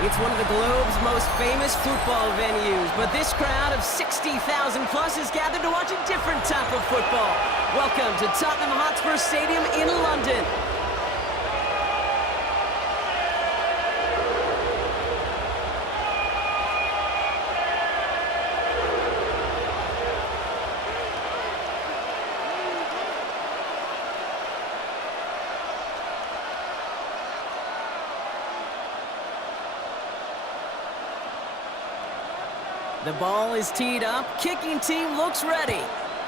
It's one of the globe's most famous football venues, but this crowd of 60,000 plus is gathered to watch a different type of football. Welcome to Tottenham Hotspur Stadium in London. The ball is teed up, kicking team looks ready,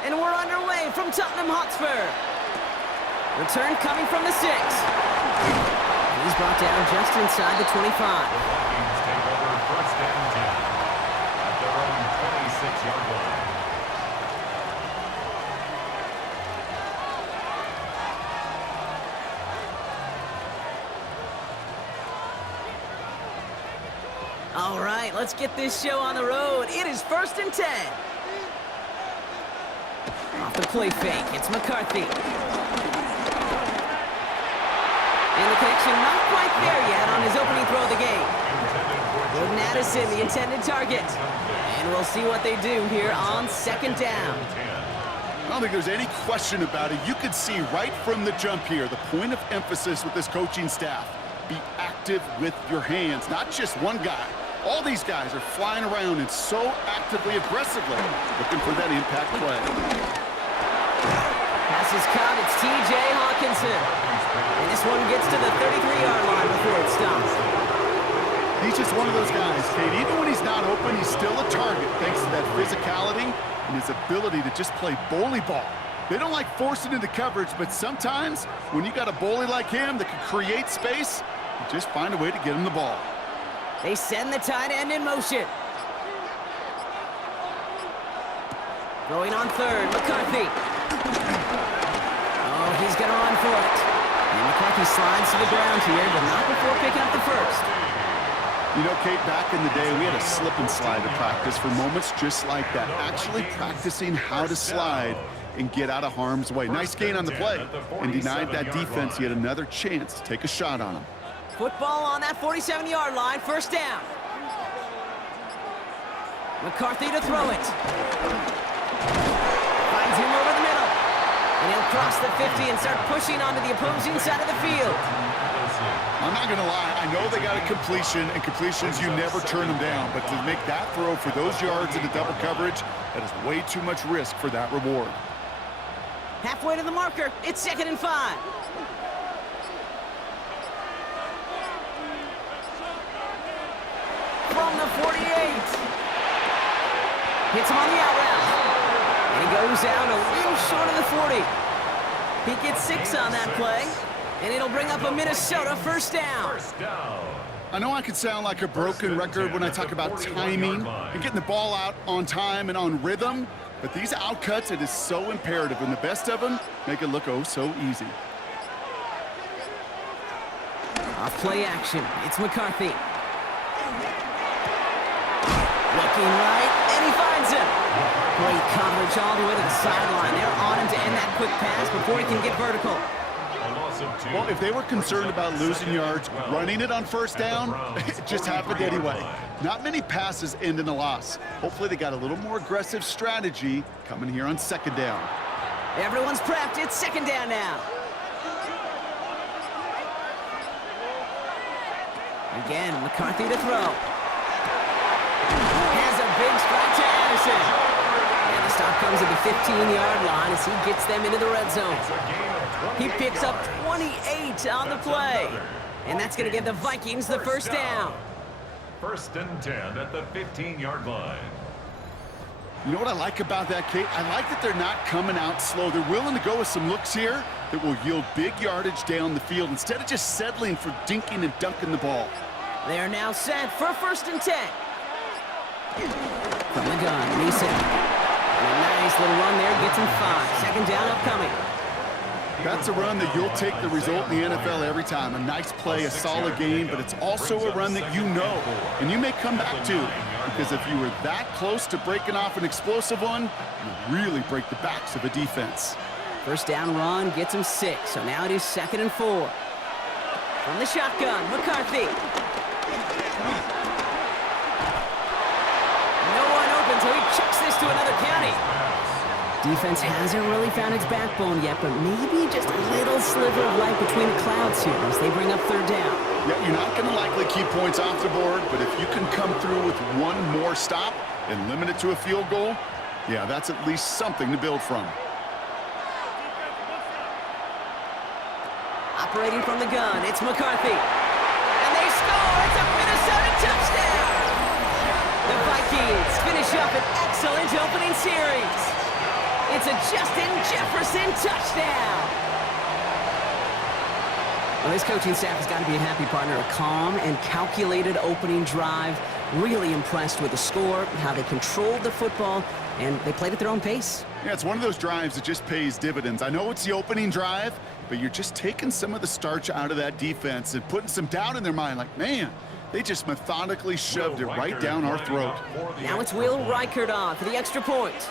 and we're underway from Tottenham Hotspur. Return coming from the 6. He's brought down just inside the 25. Vikings take over first down 10 at their own 26-yard line. All right, let's get this show on the road. It is 1st and 10. Off the play fake, it's McCarthy. And the connection not quite there yet on his opening throw of the game. Gordon Addison, the intended target. And we'll see what they do here on 2nd down. I don't think there's any question about it. You could see right from the jump here, the point of emphasis with this coaching staff. Be active with your hands, not just one guy. All these guys are flying around and so actively, aggressively, looking for that impact play. Pass is caught, it's T.J. Hawkinson. And this one gets to the 33-yard line before it stops. He's just one of those guys, Kate. Even when he's not open, he's still a target, thanks to that physicality and his ability to just play bully ball. They don't like forcing into coverage, but sometimes when you got a bully like him that can create space, you just find a way to get him the ball. They send the tight end in motion. Going on 3rd, McCarthy. Oh, he's going to run for it. And McCarthy slides to the ground here, but not before picking up the 1st. You know, Kate, back in the day, we had a slip and slide to practice for moments just like that. Actually practicing how to slide and get out of harm's way. Nice gain on the play, and denied that defense yet another chance to take a shot on him. Football on that 47-yard line, 1st down. McCarthy to throw it. Finds him over the middle. And he'll cross the 50 and start pushing onto the opposing side of the field. I'm not going to lie, I know they got a completion, and completions, you never turn them down. But to make that throw for those yards into double coverage, that is way too much risk for that reward. Halfway to the marker, it's 2nd and 5. From the 48. Hits him on the out route. And he goes out a little short of the 40. He gets 6 on that play. And it'll bring up a Minnesota 1st down. I know I can sound like a broken record when I talk about timing and getting the ball out on time and on rhythm, but these outcuts, it is so imperative, and the best of them make it look oh so easy. Off play action, it's McCarthy. Looking right, and he finds him. Great coverage all the way to the sideline. They're on him to end that quick pass before he can get vertical. Well, if they were concerned about losing yards, running it on 1st down, it just happened anyway. Not many passes end in a loss. Hopefully they got a little more aggressive strategy coming here on 2nd down. Everyone's prepped. It's 2nd down now. Again, McCarthy to throw. Has a big strike to Addison. And the stop comes at the 15-yard line as he gets them into the red zone. He picks up 28 on the play. And that's going to give the Vikings the 1st down. 1st and 10 at the 15-yard line. You know what I like about that, Kate? I like that they're not coming out slow. They're willing to go with some looks here that will yield big yardage down the field instead of just settling for dinking and dunking the ball. They are now set for 1st and 10. From the gun, Neeson. And a nice little run there gets him 5. 2nd down upcoming. That's a run that you'll take the result in the NFL every time. A nice play, a solid game, but it's also a run that you know, and you may come back to. Because if you were that close to breaking off an explosive one, you really break the backs of a defense. 1st down run gets him 6, so now it is 2nd and 4. From the shotgun, McCarthy. No one open, so he chucks this to another county. Defense hasn't really found its backbone yet, but maybe just a little sliver of light between the clouds here as they bring up third down. Yeah, you're not going to likely keep points off the board, but if you can come through with one more stop and limit it to a field goal, yeah, that's at least something to build from. Operating from the gun, it's McCarthy. And they score! It's a Minnesota touchdown! The Vikings finish up an excellent opening series. It's a Justin Jefferson touchdown! Well, this coaching staff has got to be a happy partner. A calm and calculated opening drive. Really impressed with the score, how they controlled the football, and they played at their own pace. Yeah, it's one of those drives that just pays dividends. I know it's the opening drive, but you're just taking some of the starch out of that defense and putting some doubt in their mind. Like, man, they just methodically shoved it right down our throat. Now it's Will Reichert on for the extra point.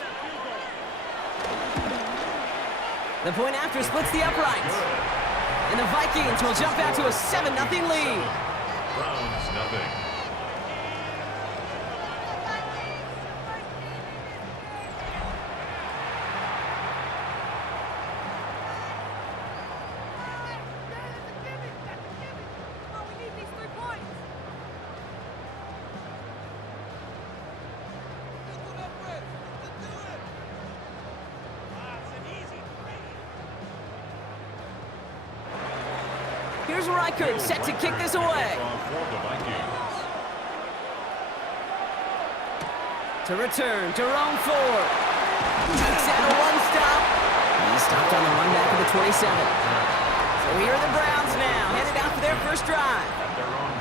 The point after splits the uprights. And the Vikings will jump out to a 7-0 lead. Browns nothing. Here's Reichert set to kick this away. To return, Jerome Ford. Takes out a one-stop. He's stopped on the run back of the 27. So here are the Browns now, headed out for their first drive.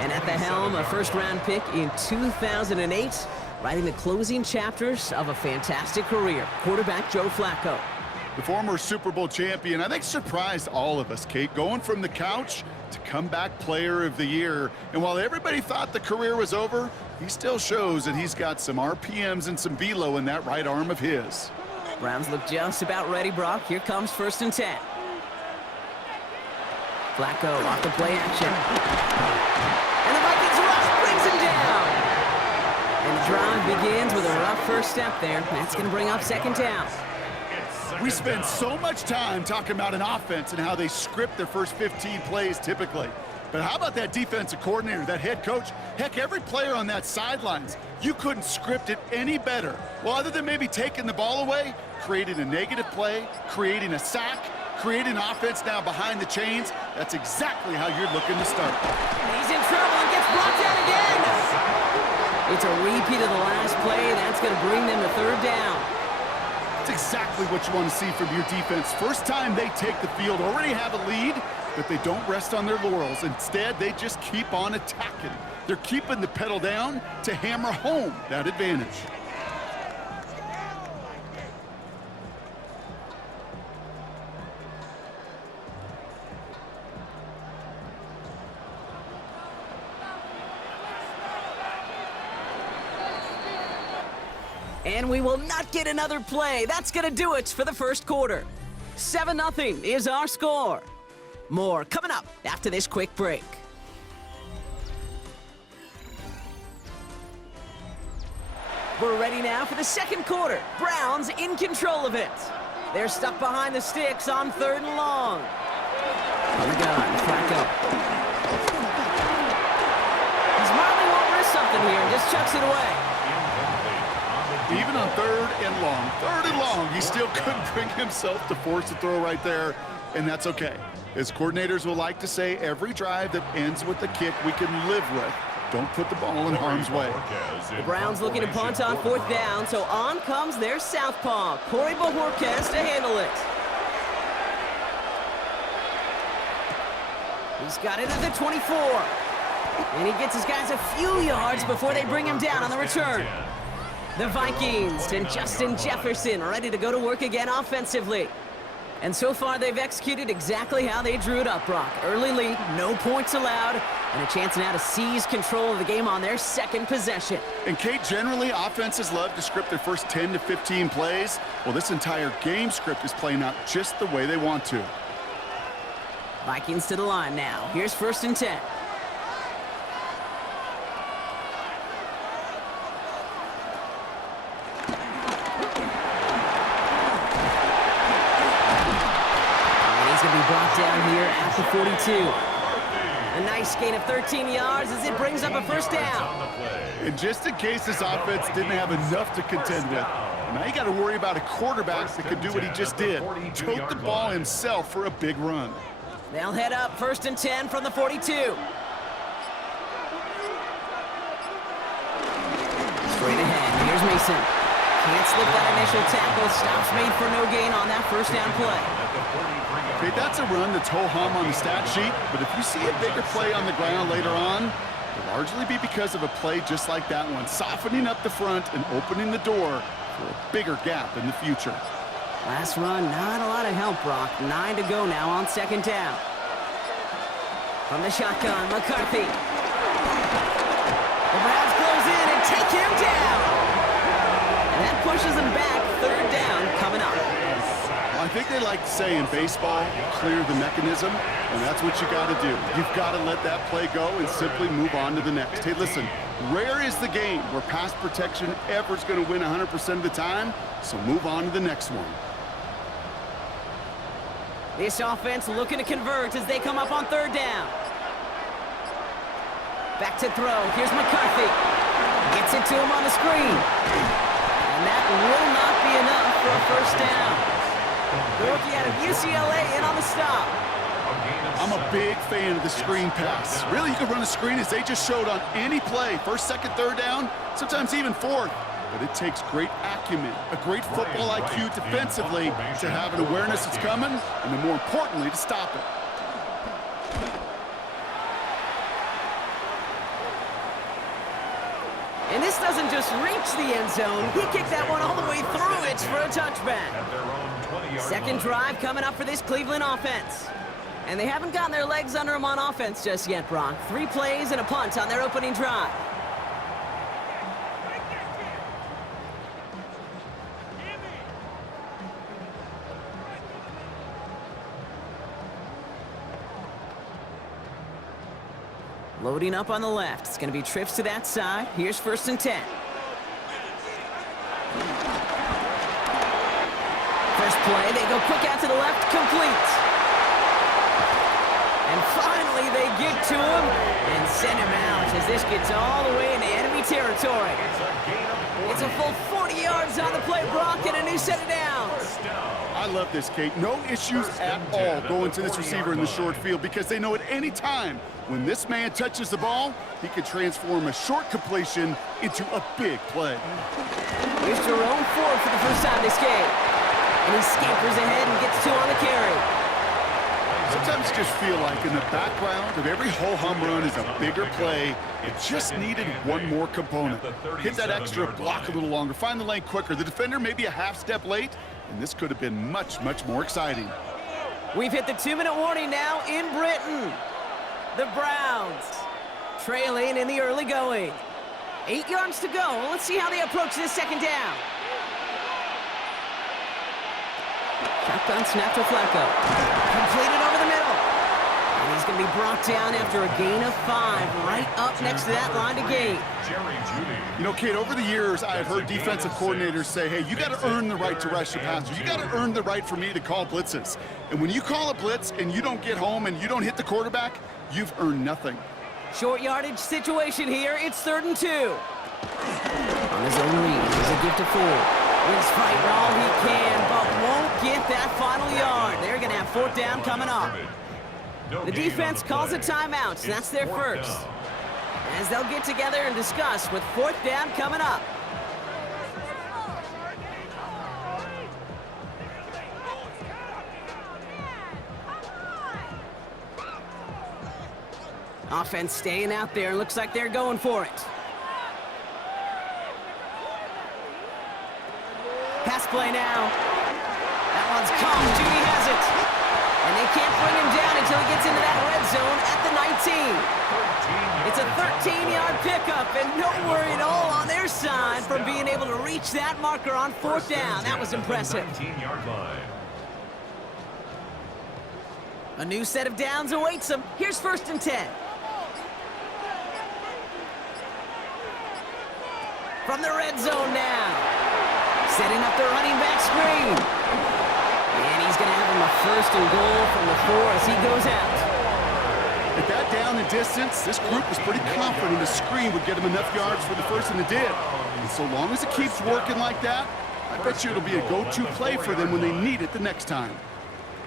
And at the helm, a first-round pick in 2008, writing the closing chapters of a fantastic career, quarterback Joe Flacco. The former Super Bowl champion, I think, surprised all of us, Kate, going from the couch to comeback player of the year. And while everybody thought the career was over, he still shows that he's got some RPMs and some velo in that right arm of his. Browns look just about ready, Brock. Here comes 1st and 10. Flacco off the play action. And the Vikings rush brings him down. And the drive begins with a rough first step there. That's going to bring up 2nd down. We spend so much time talking about an offense and how they script their first 15 plays typically. But how about that defensive coordinator, that head coach? Heck, every player on that sidelines, you couldn't script it any better. Well, other than maybe taking the ball away, creating a negative play, creating a sack, creating offense now behind the chains, that's exactly how you're looking to start. He's in trouble and gets brought down again. It's a repeat of the last play. That's going to bring them to 3rd down. That's exactly what you want to see from your defense. First time they take the field, already have a lead, but they don't rest on their laurels. Instead, they just keep on attacking. They're keeping the pedal down to hammer home that advantage. And we will not get another play. That's going to do it for the first quarter. 7-0 is our score. More coming up after this quick break. We're ready now for the second quarter. Browns in control of it. They're stuck behind the sticks on 3rd and long. On the gun, Flacco. He smartly won't risk something here and just chucks it away. Even on 3rd and long, he still couldn't bring himself to force the throw right there, and that's okay. As coordinators will like to say, every drive that ends with a kick we can live with. Don't put the ball in harm's way. The Browns looking to punt on 4th down, so on comes their southpaw, Corey Bojorquez, to handle it. He's got it at the 24. And he gets his guys a few yards before they bring him down on the return. The Vikings and Justin Jefferson ready to go to work again offensively. And so far, they've executed exactly how they drew it up, Brock. Early lead, no points allowed, and a chance now to seize control of the game on their 2nd possession. And Kate, generally, offenses love to script their first 10 to 15 plays. Well, this entire game script is playing out just the way they want to. Vikings to the line now. Here's 1st and 10. at the 42. A nice gain of 13 yards as it brings up a first down. And just in case this offense didn't have enough to contend with, now you got to worry about a quarterback that could do what he just did. Tote the ball himself for a big run. They'll head up 1st and 10 from the 42. Straight ahead, here's Mason. Can't slip that initial tackle. Stops made for no gain on that first down play. Okay, that's a run that's ho-hum on the stat sheet, but if you see a bigger play on the ground later on, it'll largely be because of a play just like that one, softening up the front and opening the door for a bigger gap in the future. Last run, not a lot of help, Brock. 9 to go now on 2nd down. From the shotgun, McCarthy. The Browns close in and take him down. And that pushes him back. 3rd down coming up. Well, I think they like to say in baseball, clear the mechanism, and that's what you got to do. You've got to let that play go and simply move on to the next. Hey, listen, rare is the game where pass protection ever is going to win 100% of the time, so move on to the next one. This offense looking to convert as they come up on 3rd down. Back to throw. Here's McCarthy. Gets it to him on the screen. And that will not be enough for a first down. The rookie out of UCLA in on the stop. I'm a big fan of the screen pass. Really, you can run a screen as they just showed on any play. 1st, 2nd, 3rd down, sometimes even 4th. But it takes great acumen, a great football IQ defensively to have an awareness it's coming, and then more importantly, to stop it. And this doesn't just reach the end zone. He kicked that one all the way through it for a touchback. 2nd drive coming up for this Cleveland offense. And they haven't gotten their legs under them on offense just yet, Brock. 3 plays and a punt on their opening drive. Loading up on the left. It's going to be trips to that side. Here's 1st and 10. First play, they go quick out to the left, complete. And finally, they get to him and send him out as this gets all the way into enemy territory. It's a full 40 yards on the play, Brock, and a new set of downs. I love this, Kate. No issues at all going to this receiver in the short field because they know at any time when this man touches the ball, he can transform a short completion into a big play. Here's Jerome Ford for the first time this game. And he scampers ahead and gets 2 on the carry. Sometimes you just feel like in the background of every ho-hum run is a bigger play. It just needed one more component. Hit that extra block a little longer, find the lane quicker. The defender maybe a half step late, and this could have been much, much more exciting. We've hit the 2-minute warning now in Britain. The Browns trailing in the early going. 8 yards to go. Let's see how they approach this 2nd down. Shotgun snap to Flacco. Completed over the middle. And he's going to be brought down after a gain of 5 right up next to that line to gain. You know, Kate, over the years, I've heard defensive coordinators say, hey, you got to earn the right to rush the passer. You got to earn the right for me to call blitzes. And when you call a blitz and you don't get home and you don't hit the quarterback, you've earned nothing. Short yardage situation here. It's 3rd and 2. On his own read, he's a gift of 4. He's fighting all he can, but won't get that final yard. They're going to have 4th down coming up. The defense calls a timeout, so that's their first. As they'll get together and discuss with 4th down coming up. Offense staying out there. Looks like they're going for it. Pass play now. That one's caught. Judy has it. And they can't bring him down until he gets into that red zone at the 19. It's a 13-yard pickup, and no worry at all on their side from being able to reach that marker on 4th down. That was impressive. A new set of downs awaits them. Here's 1st and 10. From the red zone now. Setting up the running back screen. And he's going to have him a 1st and goal from the 4 as he goes out. At that down and distance, this group was pretty confident the screen would get him enough yards for the first, and it did. And so long as it keeps working like that, I bet you it'll be a go-to play for them when they need it the next time.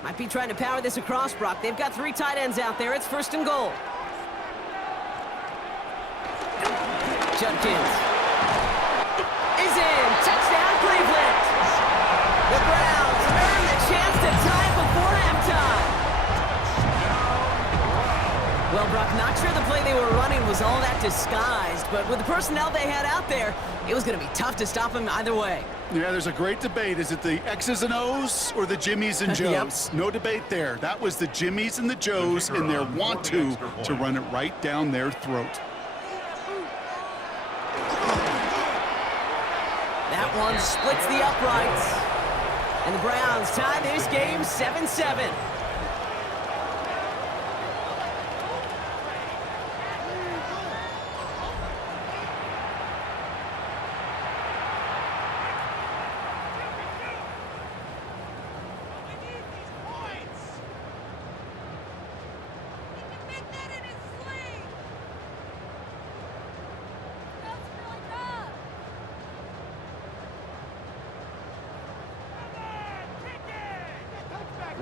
Might be trying to power this across, Brock. They've got 3 tight ends out there. It's 1st and goal. Judkins is in. Touchdown, Cleveland. The Browns earn the chance to tie before halftime. Well, Brock, not sure the play they were running was all that disguised, but with the personnel they had out there, it was going to be tough to stop him either way. Yeah, there's a great debate. Is it the X's and O's or the Jimmies and Joes? Yep. No debate there. That was the Jimmies and the Joes in their want-to run it right down their throat. That one splits the uprights. And the Browns tie this game 7-7.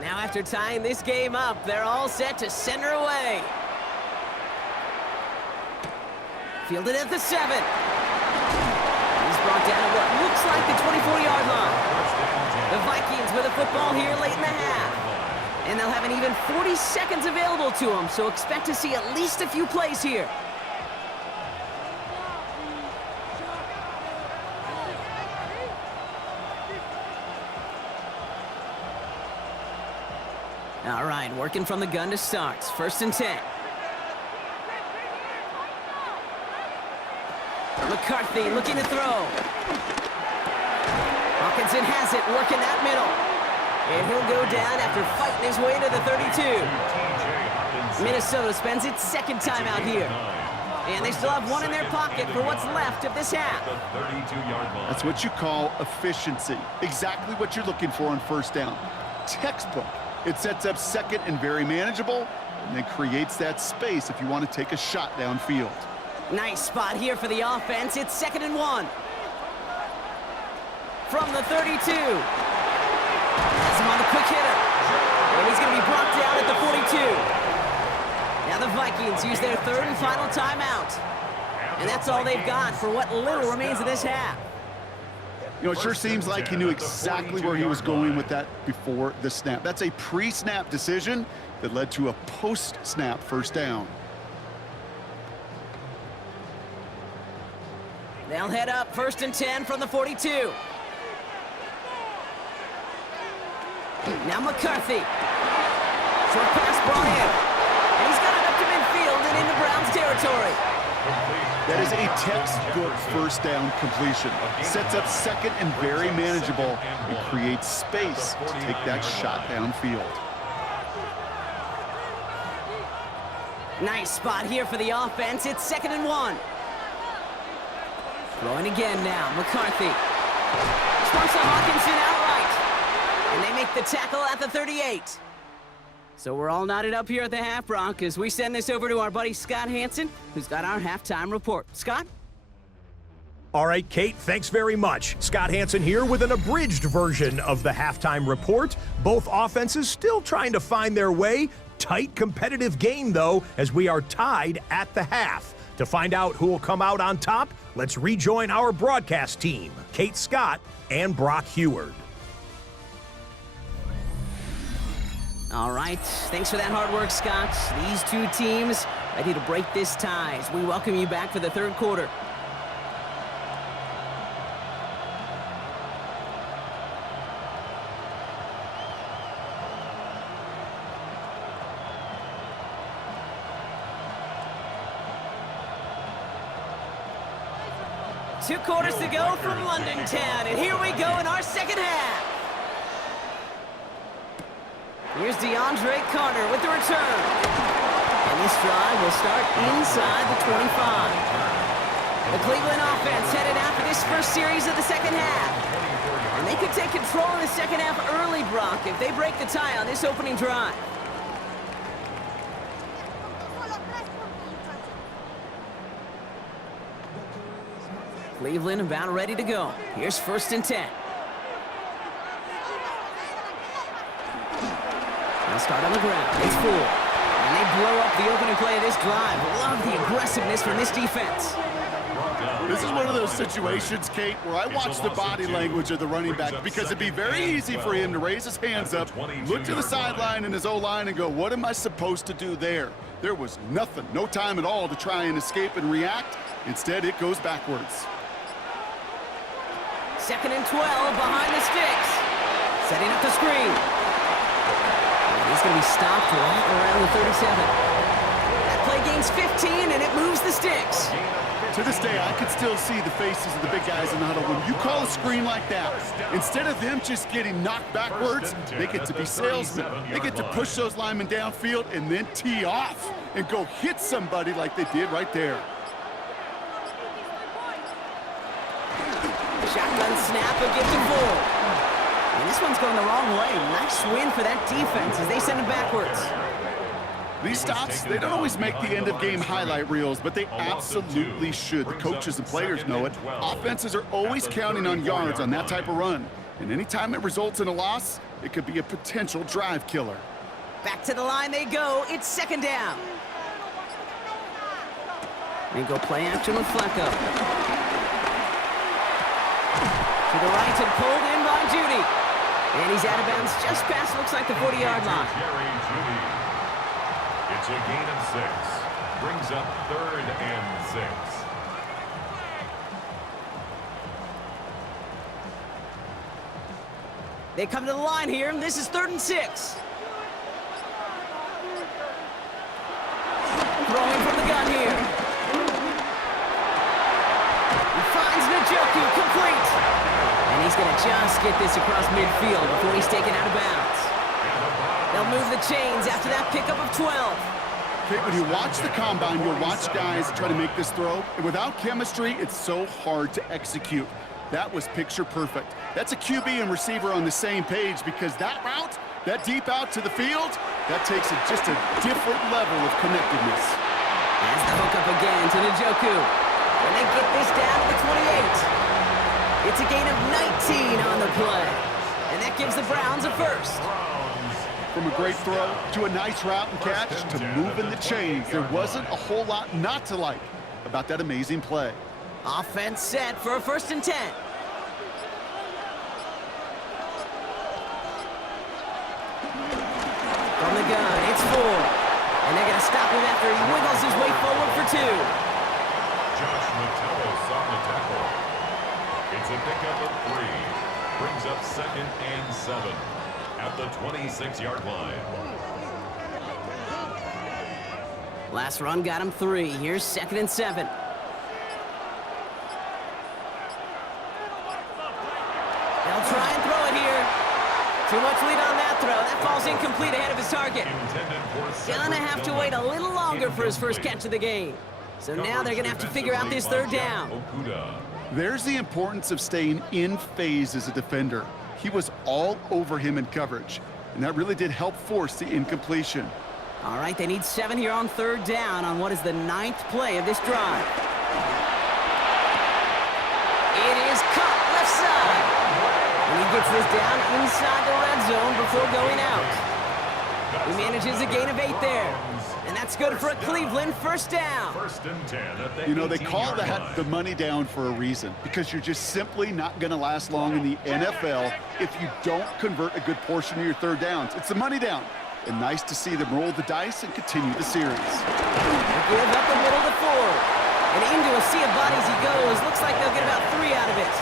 Now after tying this game up, they're all set to center away. Fielded at the 7. He's brought down at what looks like the 24-yard line. The Vikings with a football here late in the half. And they'll have an even 40 seconds available to them, so expect to see at least a few plays here. All right, working from the gun to start. 1st and 10. McCarthy looking to throw. Hawkinson has it, working that middle. And he'll go down after fighting his way to the 32. Minnesota spends its 2nd time out here. And they still have one in their pocket for what's left of this half. That's what you call efficiency. Exactly what you're looking for on 1st down. Textbook. It sets up 2nd and very manageable, and then creates that space if you want to take a shot downfield. Nice spot here for the offense. It's 2nd and 1. From the 32. Has him on the quick hitter. And he's going to be brought down at the 42. Now the Vikings use their 3rd and final timeout. And that's all they've got for what little remains of this half. You know, it sure seems like he knew exactly where he was going with that before the snap. That's a pre-snap decision that led to a post-snap 1st down. They'll head up 1st and 10 from the 42. Now McCarthy. Short pass brought in. And he's got it up to midfield and into Browns territory. That is a textbook 1st down completion. Sets up 2nd and very manageable and creates space to take that shot downfield. Nice spot here for the offense. It's 2nd and 1. Throwing again now, McCarthy. Sparks to Hawkinson outright. And they make the tackle at the 38. So we're all knotted up here at the half, Brock, as we send this over to our buddy Scott Hansen, who's got our halftime report. Scott? All right, Kate, thanks very much. Scott Hansen here with an abridged version of the halftime report. Both offenses still trying to find their way. Tight, competitive game, though, as we are tied at the half. To find out who will come out on top, let's rejoin our broadcast team, Kate Scott and Brock Heward. All right, thanks for that hard work, Scott. These 2 teams ready to break this tie as we welcome you back for the 3rd quarter. Two quarters to go from London Town, and here we go in our 2nd half. Here's DeAndre Carter with the return. And this drive will start inside the 25. The Cleveland offense headed out for this first series of the second half. And they could take control in the second half early, Brock, if they break the tie on this opening drive. Cleveland about ready to go. Here's 1st and 10. They'll start on the ground. It's full. And they blow up the opening play of this drive. Love the aggressiveness from this defense. This is one of those situations, Kate, where I watch the body language of the running back because it'd be very easy for him to raise his hands up, look to the sideline and his O-line and go, what am I supposed to do there? There was nothing, no time at all to try and escape and react. Instead, it goes backwards. 2nd and 12 behind the sticks. Setting up the screen. And he's going to be stopped right around the 37. That play gains 15, and it moves the sticks. To this day, I can still see the faces of the big guys in the huddle. When you call a screen like that, instead of them just getting knocked backwards, they get to be salesmen. They get to push those linemen downfield and then tee off and go hit somebody like they did right there. Shotgun snap, a gift to full. And this one's going the wrong way. Nice win for that defense as they send it backwards. These stops, they don't always make the end-of-game highlight reels, but they absolutely should. The coaches and players know it. Offenses are always counting on yards on that type of run. And anytime it results in a loss, it could be a potential drive killer. Back to the line they go. It's 2nd down. They go play action with Flacco. To the right and pulled in by Judy. And he's out of bounds just past, looks like the 40-yard line. It's a gain of 6. Brings up 3rd and 6. They come to the line here, and this is 3rd and 6. Throwing from the gun here. He finds Njoku, complete. And he's going to just get this across midfield before he's taken out of bounds. They'll move the chains after that pickup of 12. Okay, when you watch the combine, you'll watch guys try to make this throw, and without chemistry, it's so hard to execute. That was picture perfect. That's a QB and receiver on the same page because that route, that deep out to the field, that takes it just a different level of connectedness. As the hook up again to Njoku. And they get this down to the 28. It's a gain of 19 on the play. And that gives the Browns a first. From a great throw to a nice route and catch to moving the chains, there wasn't a whole lot not to like about that amazing play. Offense set for a 1st and 10. From the gun, it's full. And they're going to stop him after he wiggles his way forward for 2. Josh Metellus on the tackle. It's a pickup of 3. Brings up 2nd and 7 at the 26-yard line. Last run got him 3. Here's 2nd and 7. They'll try and throw it here. Too much lead on that throw. That falls incomplete ahead of his target. Gonna have to wait a little longer for his first catch of the game. So now they're gonna have to figure out this 3rd down. There's the importance of staying in phase as a defender. He was all over him in coverage, and that really did help force the incompletion. All right, they need 7 here on 3rd down on what is the 9th play of this drive. It is caught left side. And he gets this down inside the red zone before going out. He manages a gain of 8 there. And that's good for a Cleveland 1st down. 1st and 10 at the You know, they call that the money down for a reason, because you're just simply not going to last long in the NFL if you don't convert a good portion of your 3rd downs. It's the money down. And nice to see them roll the dice and continue the series. They give up the middle to 4. And into a sea of bodies he goes. Looks like they'll get about 3 out of it.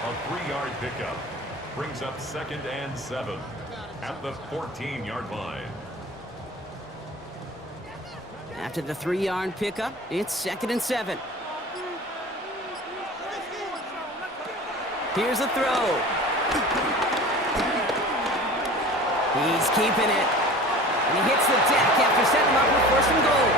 A 3-yard pickup. Brings up 2nd and 7 at the 14-yard line. After the 3-yard pickup, it's 2nd and 7. Here's a throw. He's keeping it. And he hits the deck after setting him up with 1st and goal.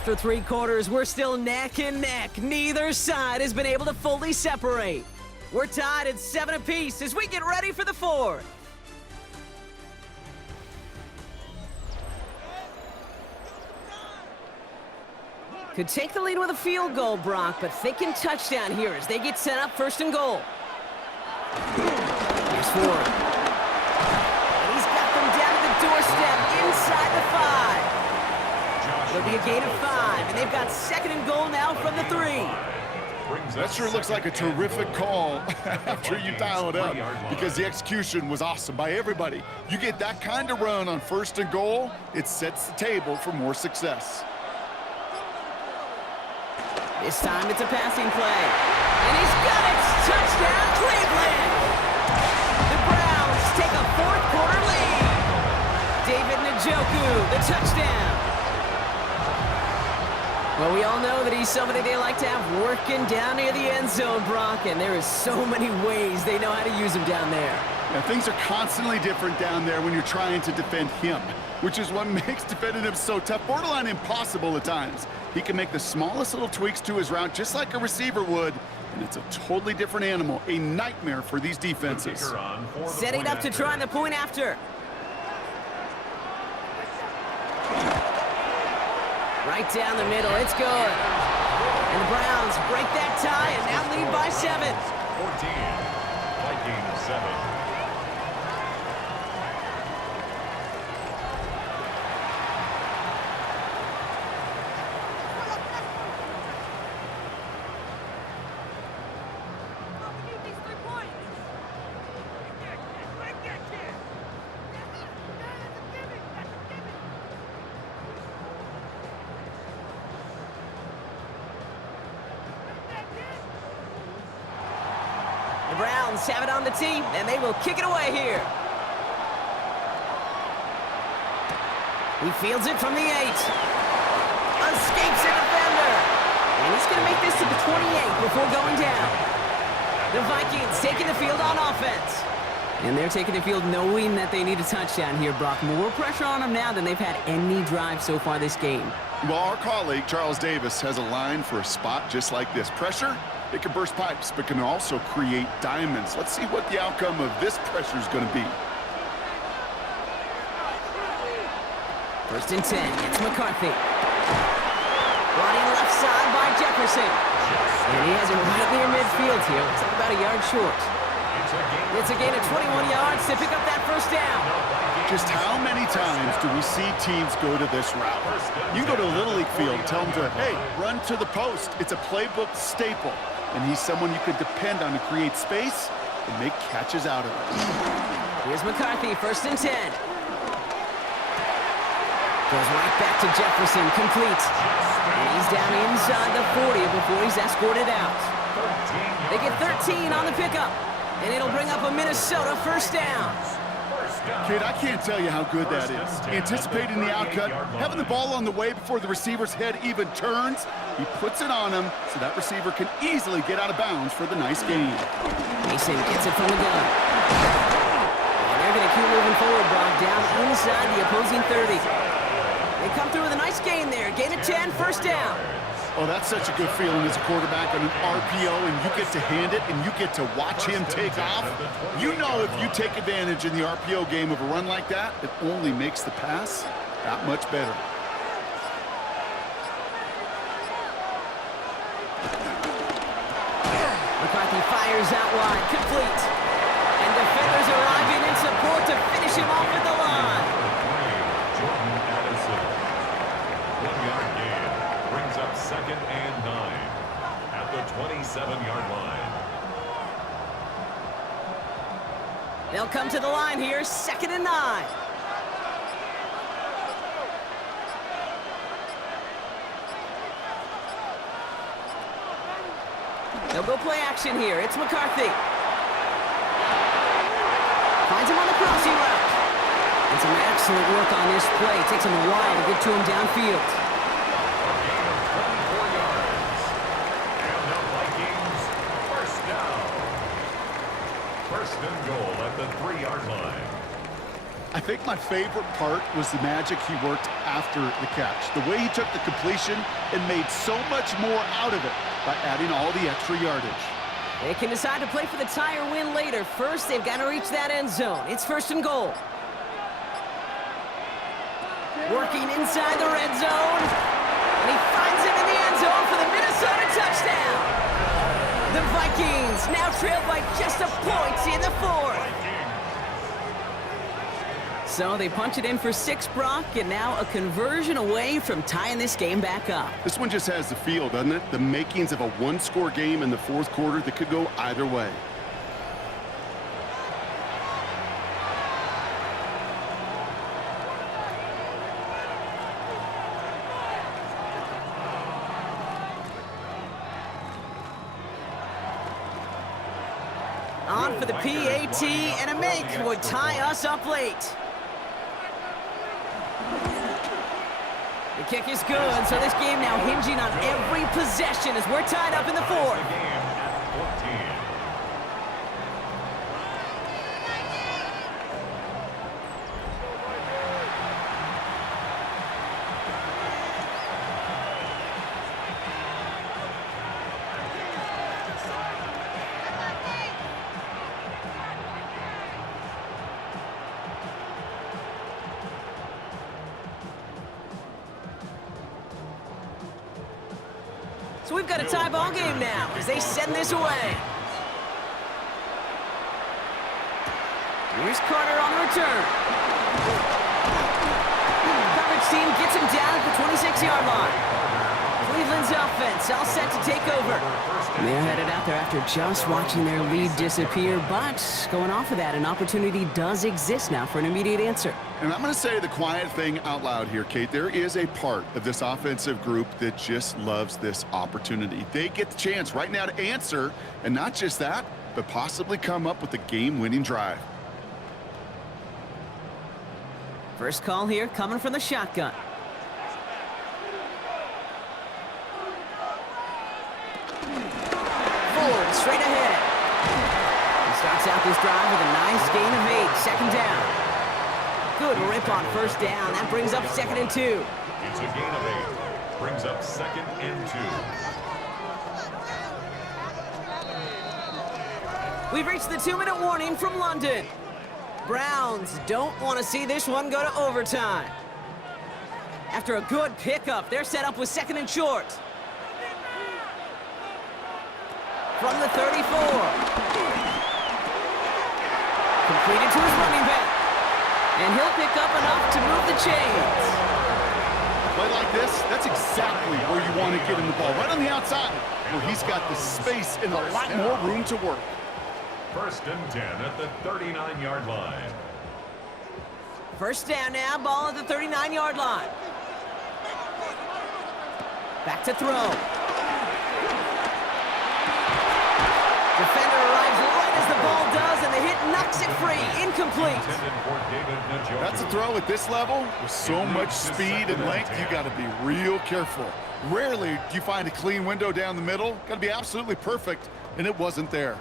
After 3 quarters, we're still neck and neck. Neither side has been able to fully separate. We're tied at 7 apiece as we get ready for the 4th. Could take the lead with a field goal, Brock, but thinking touchdown here as they get set up 1st and goal. Here's Ford. And he's got them down to the doorstep inside the 5. It'll be a gain of 5, and they've got 2nd and goal now from the 3. That sure looks like a terrific call after you dial it up, because the execution was awesome by everybody. You get that kind of run on 1st and goal, it sets the table for more success. This time it's a passing play. And he's got it! Touchdown, Cleveland! The Browns take a 4th quarter lead. David Njoku, the touchdown. Well, we all know that he's somebody they like to have working down near the end zone, Brock, and there is so many ways they know how to use him down there. Now, things are constantly different down there when you're trying to defend him, which is what makes defending him so tough, borderline impossible at times. He can make the smallest little tweaks to his route just like a receiver would, and it's a totally different animal, a nightmare for these defenses. Setting up to try the point after. Right down the middle, it's good. And the Browns break that tie and now lead by 7. 14, Vikings 7. The Browns have it on the tee, and they will kick it away here. He fields it from the 8. Escapes a defender. And he's going to make this to the 28 before going down. The Vikings taking the field on offense. And they're taking the field knowing that they need a touchdown here, Brock. More pressure on them now than they've had any drive so far this game. Well, our colleague, Charles Davis, has a line for a spot just like this. Pressure, it can burst pipes, but can also create diamonds. Let's see what the outcome of this pressure is going to be. 1st and 10, it's McCarthy. Running left side by Jefferson. And he has it right near midfield here. Looks like about a yard short. It's a gain of 21 yards to pick up that 1st down. Just how many times do we see teams go to this route? You go to a Little League field, tell them to, hey, run to the post. It's a playbook staple. And he's someone you could depend on to create space and make catches out of it. Here's McCarthy, 1st and 10. Goes right back to Jefferson, complete. And he's down inside the 40 before he's escorted out. They get 13 on the pickup, and it'll bring up a Minnesota 1st down. Kid, I can't tell you how good that is. Anticipating the outcut, having the ball on the way before the receiver's head even turns, he puts it on him so that receiver can easily get out of bounds for the nice gain. Mason gets it from the gun. And they're going to keep moving forward, Brock, down inside the opposing 30. They come through with a nice gain there. Gain of 10, 1st down. Oh, that's such a good feeling as a quarterback on an RPO, and you get to hand it, and you get to watch him take off. You know if you take advantage in the RPO game of a run like that, it only makes the pass that much better. McCarthy fires out wide, complete. And defenders arriving in support to finish him off at the line. Brings up 2nd and 9 at the 27-yard line. They'll come to the line here, 2nd and 9. They'll go play action here. It's McCarthy. Finds him on the crossing route. And some excellent work on this play. It takes him a while to get to him downfield. I think my favorite part was the magic he worked after the catch. The way he took the completion and made so much more out of it by adding all the extra yardage. They can decide to play for the tie or win later. First, they've got to reach that end zone. It's 1st and goal. Working inside the red zone. And he finds it in the end zone for the Minnesota touchdown. The Vikings now trail by just a point in the 4th. So they punch it in for 6, Brock, and now a conversion away from tying this game back up. This one just has the feel, doesn't it? The makings of a one-score game in the 4th quarter that could go either way. On for the PAT, and a make would tie us up late. The kick is good, so this game now hinging on every possession as we're tied up in the 4th. The game at 14. So we've got a tie ball game now as they send this away. Here's Carter on the return. Coverage team gets him down at the 26-yard line. Cleveland's offense all set to take over. They're headed out there after just watching their lead disappear, but going off of that, an opportunity does exist now for an immediate answer. And I'm going to say the quiet thing out loud here, Kate. There is a part of this offensive group that just loves this opportunity. They get the chance right now to answer, and not just that, but possibly come up with a game-winning drive. First call here coming from the shotgun. Ford straight ahead. He starts out this drive with a nice gain of 8. 2nd down. Good rip on 1st down. That brings up 2nd and 2. It's a gain of 8. Brings up 2nd and 2. We've reached the 2-minute warning from London. Browns don't want to see this one go to overtime. After a good pickup, they're set up with 2nd and short. From the 34. Completed to his running back. And he'll pick up enough to move the chains. A play like this, that's exactly where you want to get him the ball. Right on the outside, where he's got the space and a lot more room to work. 1st and 10 at the 39-yard line. 1st down now, ball at the 39-yard line. Back to throw. Defender arrives right as the ball does, and the hit knocks it free. Incomplete. That's a throw at this level with so much speed and length. You got to be real careful. Rarely do you find a clean window down the middle. Got to be absolutely perfect, and it wasn't there.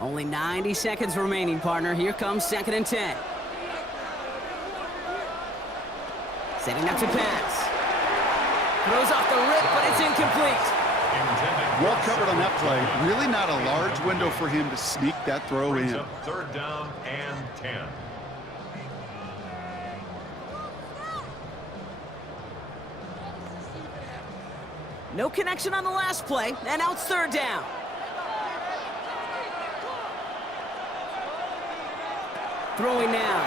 Only 90 seconds remaining, partner. Here comes 2nd and 10. Setting up to pass. Throws off the rip, but it's incomplete. Well covered on that play. Really not a large window for him to sneak that throw in. 3rd down and 10. No connection on the last play, and now it's 3rd down. Throwing now.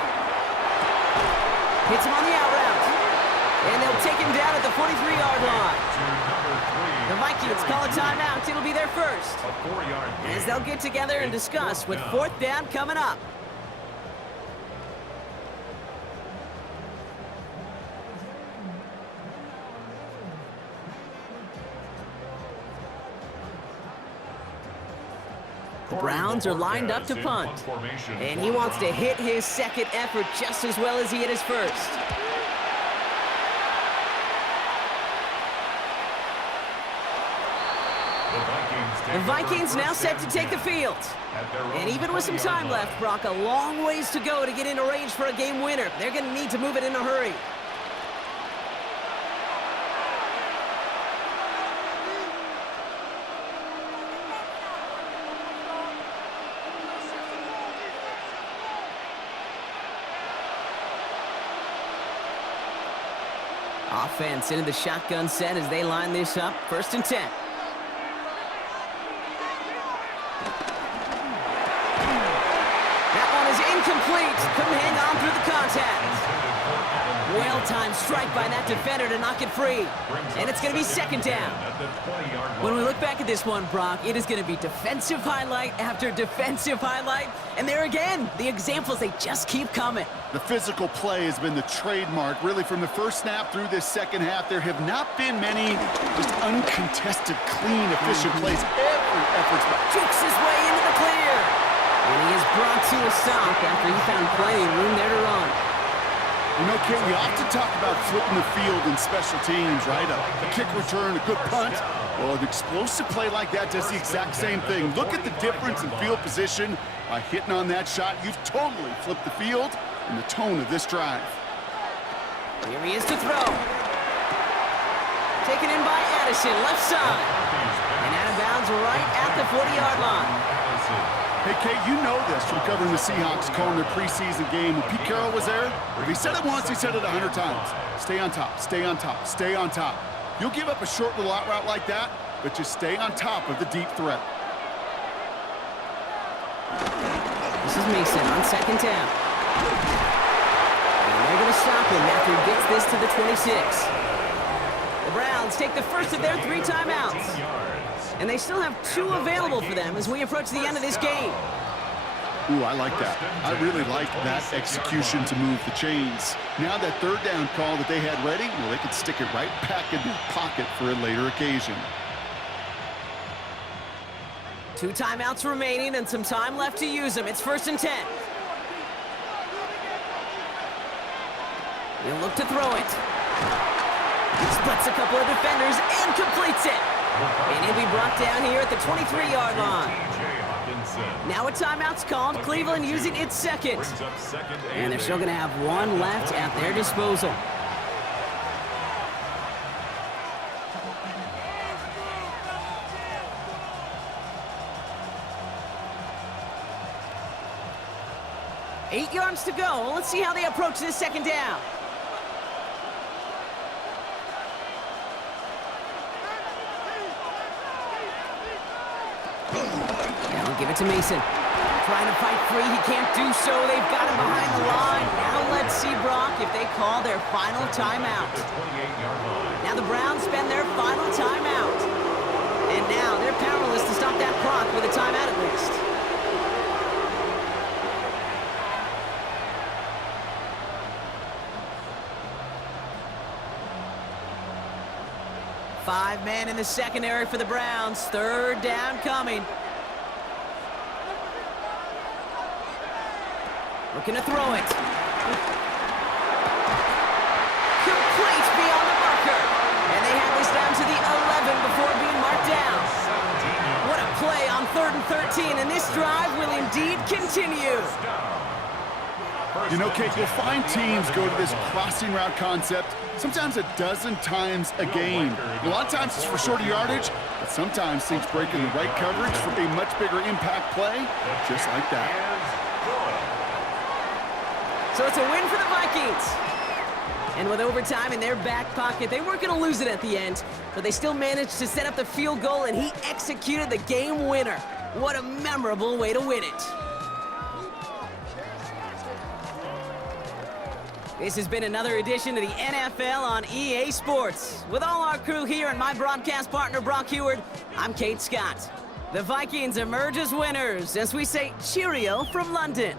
Hits him on the out route. And they'll take him down at the 43-yard line. The Vikings call a timeout. It'll be their first. A 4-yard gain. As they'll get together and discuss with 4th down coming up. The Browns are lined up to punt. And he wants to hit his 2nd effort just as well as he hit his 1st. The Vikings The Vikings now set to take the field. And even with some time left, Brock, a long ways to go to get into range for a game winner. They're going to need to move it in a hurry. Offense into the shotgun set as they line this up. 1st and 10. That one is incomplete. Couldn't hang on through the contact. Well-timed strike by that defender to knock it free. And it's going to be 2nd down. When we look back at this one, Brock, it is going to be defensive highlight after defensive highlight. And there again, the examples, they just keep coming. The physical play has been the trademark, really, from the first snap through this second half. There have not been many just uncontested, clean, efficient plays. Every effort's back. Jukes his way into the clear. And he is brought to a stop after he found plenty of room there to run. You know, Kate, we often talk about flipping the field in special teams, right? A kick return, a good punt. Well, an explosive play like that does the exact same thing. Look at the difference in field position. By hitting on that shot, you've totally flipped the field and the tone of this drive. Here he is to throw. Taken in by Addison, left side. And out of bounds right at the 40-yard line. Hey, Kate, you know this from covering the Seahawks, calling their preseason game. When Pete Carroll was there, if he said it once, he said it 100 times. Stay on top, stay on top, stay on top. You'll give up a short little out route like that, but just stay on top of the deep threat. This is Mason on 2nd down. And they're going to stop him after he gets this to the 26. The Browns take the first of their 3 timeouts. And they still have 2 available for them as we approach the end of this game. Ooh, I like that. I really like that execution to move the chains. Now that 3rd down call that they had ready, well, they could stick it right back in their pocket for a later occasion. 2 timeouts remaining and some time left to use them. It's 1st and 10. He'll look to throw it. He splits a couple of defenders and completes it. And he'll be brought down here at the 23-yard line. Now a timeout's called. Cleveland using its 2nd. And they're still going to have 1 left at their disposal. Eight yards to go. Let's see how they approach this 2nd down. Give it to Mason. Trying to fight free. He can't do so. They've got him behind the line. Now let's see, Brock, if they call their final timeout. Now the Browns spend their final timeout. And now they're powerless to stop that clock with a timeout at least. Five men in the secondary for the Browns. 3rd down coming. Looking to throw it. Complete beyond the marker. And they have this down to the 11 before being marked down. What a play on 3rd and 13. And this drive will indeed continue. You know, Kate, you'll find teams go to this crossing route concept sometimes a dozen times a game. A lot of times it's for shorter yardage, but sometimes things break in the right coverage for a much bigger impact play, just like that. So it's a win for the Vikings. And with overtime in their back pocket, they weren't going to lose it at the end, but they still managed to set up the field goal, and he executed the game winner. What a memorable way to win it. This has been another edition of the NFL on EA Sports. With all our crew here and my broadcast partner, Brock Heward, I'm Kate Scott. The Vikings emerge as winners as we say cheerio from London.